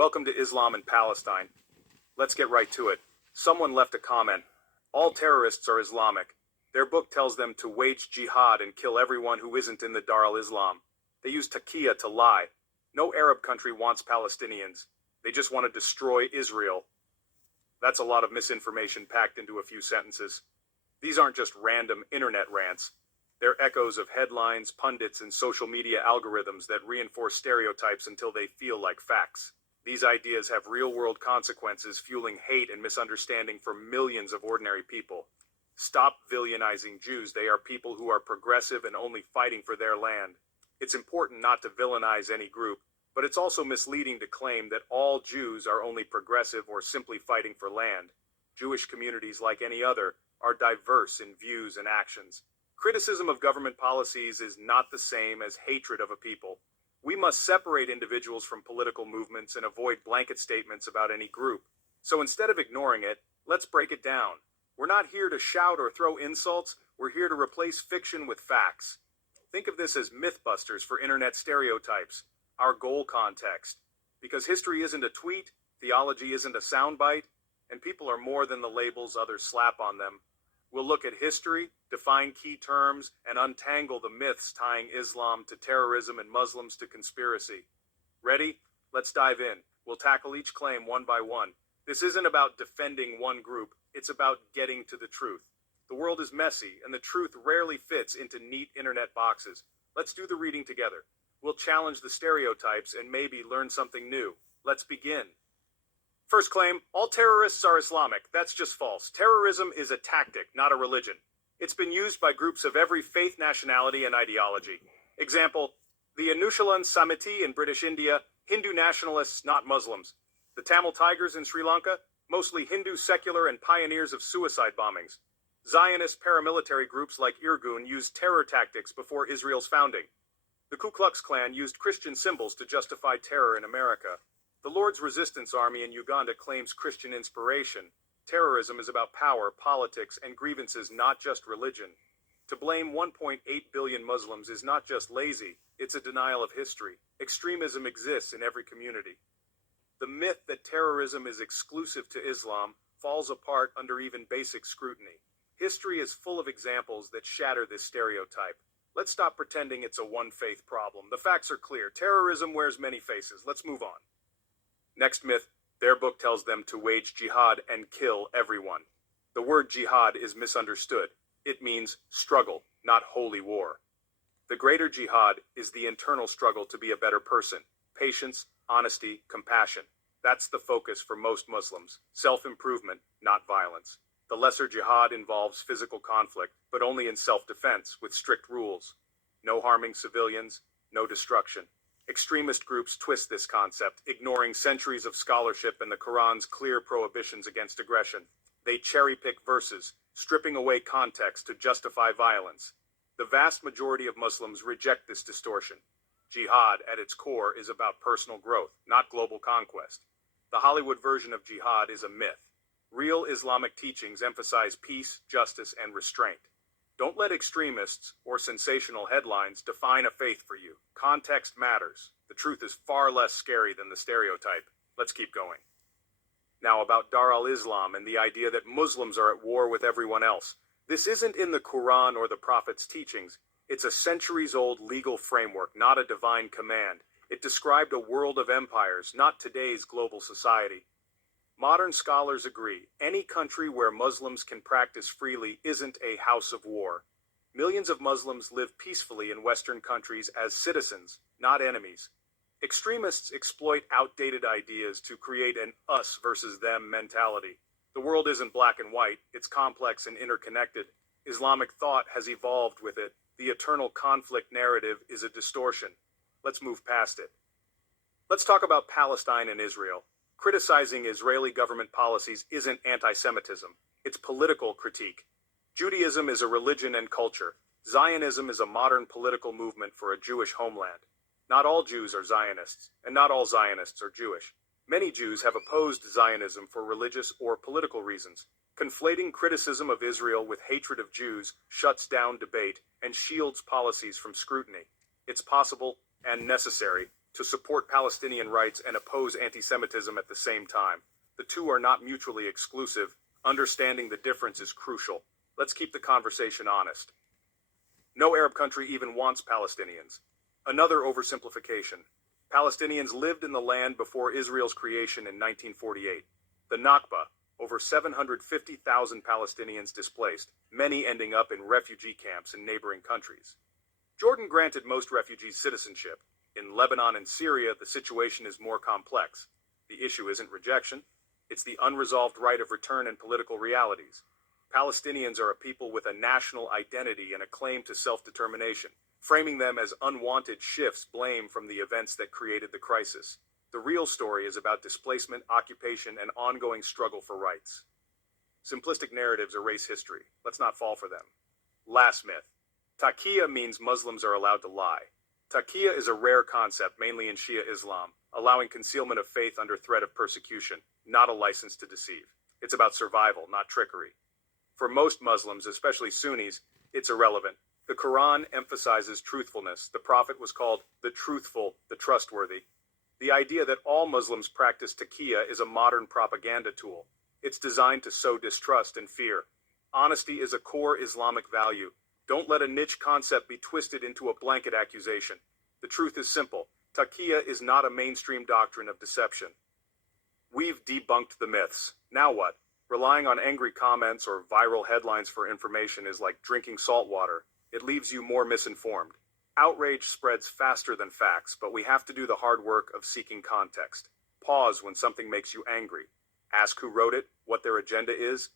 Welcome to Islam and Palestine. Let's get right to it. Someone left a comment. All terrorists are Islamic. Their book tells them to wage jihad and kill everyone who isn't in the Dar al-Islam. They use taqiyya to lie. No Arab country wants Palestinians. They just want to destroy Israel. That's a lot of misinformation packed into a few sentences. These aren't just random internet rants. They're echoes of headlines, pundits, and social media algorithms that reinforce stereotypes until they feel like facts. These ideas have real-world consequences, fueling hate and misunderstanding for millions of ordinary people. Stop villainizing Jews. They are people who are progressive and only fighting for their land. It's important not to villainize any group, but it's also misleading to claim that all Jews are only progressive or simply fighting for land. Jewish communities, like any other, are diverse in views and actions. Criticism of government policies is not the same as hatred of a people. We must separate individuals from political movements and avoid blanket statements about any group. So instead of ignoring it, let's break it down. We're not here to shout or throw insults. We're here to replace fiction with facts. Think of this as mythbusters for internet stereotypes. Our goal context. Because history isn't a tweet, theology isn't a soundbite, and people are more than the labels others slap on them. We'll look at history, define key terms, and untangle the myths tying Islam to terrorism and Muslims to conspiracy. Ready? Let's dive in. We'll tackle each claim one by one. This isn't about defending one group, it's about getting to the truth. The world is messy, and the truth rarely fits into neat internet boxes. Let's do the reading together. We'll challenge the stereotypes and maybe learn something new. Let's begin. First claim, all terrorists are Islamic. That's just false. Terrorism is a tactic, not a religion. It's been used by groups of every faith, nationality, and ideology. Example, the Anushalan Samiti in British India, Hindu nationalists, not Muslims. The Tamil Tigers in Sri Lanka, mostly Hindu secular and pioneers of suicide bombings. Zionist paramilitary groups like Irgun used terror tactics before Israel's founding. The Ku Klux Klan used Christian symbols to justify terror in America. The Lord's Resistance Army in Uganda claims Christian inspiration. Terrorism is about power, politics, and grievances, not just religion. To blame 1.8 billion Muslims is not just lazy, it's a denial of history. Extremism exists in every community. The myth that terrorism is exclusive to Islam falls apart under even basic scrutiny. History is full of examples that shatter this stereotype. Let's stop pretending it's a one-faith problem. The facts are clear. Terrorism wears many faces. Let's move on. Next myth, their book tells them to wage jihad and kill everyone. The word jihad is misunderstood. It means struggle, not holy war. The greater jihad is the internal struggle to be a better person. Patience, honesty, compassion. That's the focus for most Muslims. Self-improvement, not violence. The lesser jihad involves physical conflict, but only in self-defense, with strict rules. No harming civilians, no destruction. Extremist groups twist this concept, ignoring centuries of scholarship and the Quran's clear prohibitions against aggression. They cherry-pick verses, stripping away context to justify violence. The vast majority of Muslims reject this distortion. Jihad, at its core, is about personal growth, not global conquest. The Hollywood version of jihad is a myth. Real Islamic teachings emphasize peace, justice, and restraint. Don't let extremists or sensational headlines define a faith for you. Context matters. The truth is far less scary than the stereotype. Let's keep going. Now about Dar al-Islam and the idea that Muslims are at war with everyone else. This isn't in the Quran or the Prophet's teachings. It's a centuries-old legal framework, not a divine command. It described a world of empires, not today's global society. Modern scholars agree, any country where Muslims can practice freely isn't a house of war. Millions of Muslims live peacefully in Western countries as citizens, not enemies. Extremists exploit outdated ideas to create an us versus them mentality. The world isn't black and white, it's complex and interconnected. Islamic thought has evolved with it. The eternal conflict narrative is a distortion. Let's move past it. Let's talk about Palestine and Israel. Criticizing Israeli government policies isn't anti-Semitism, it's political critique. Judaism is a religion and culture. Zionism is a modern political movement for a Jewish homeland. Not all Jews are Zionists, and not all Zionists are Jewish. Many Jews have opposed Zionism for religious or political reasons. Conflating criticism of Israel with hatred of Jews shuts down debate and shields policies from scrutiny. It's possible and necessary, to support Palestinian rights and oppose anti-Semitism at the same time. The two are not mutually exclusive. Understanding the difference is crucial. Let's keep the conversation honest. No Arab country even wants Palestinians. Another oversimplification. Palestinians lived in the land before Israel's creation in 1948. The Nakba, over 750,000 Palestinians displaced, many ending up in refugee camps in neighboring countries. Jordan granted most refugees citizenship. In Lebanon and Syria, the situation is more complex. The issue isn't rejection, it's the unresolved right of return and political realities. Palestinians are a people with a national identity and a claim to self-determination. Framing them as unwanted shifts blame from the events that created the crisis. The real story is about displacement, occupation, and ongoing struggle for rights. Simplistic narratives erase history. Let's not fall for them. Last myth. Taqiyya means Muslims are allowed to lie. Taqiyya is a rare concept, mainly in Shia Islam, allowing concealment of faith under threat of persecution, not a license to deceive. It's about survival, not trickery. For most Muslims, especially Sunnis, it's irrelevant. The Quran emphasizes truthfulness. The Prophet was called the truthful, the trustworthy. The idea that all Muslims practice taqiyya is a modern propaganda tool. It's designed to sow distrust and fear. Honesty is a core Islamic value. Don't let a niche concept be twisted into a blanket accusation. The truth is simple. Taqiyya is not a mainstream doctrine of deception. We've debunked the myths. Now what? Relying on angry comments or viral headlines for information is like drinking salt water. It leaves you more misinformed. Outrage spreads faster than facts, but we have to do the hard work of seeking context. Pause when something makes you angry. Ask who wrote it, what their agenda is,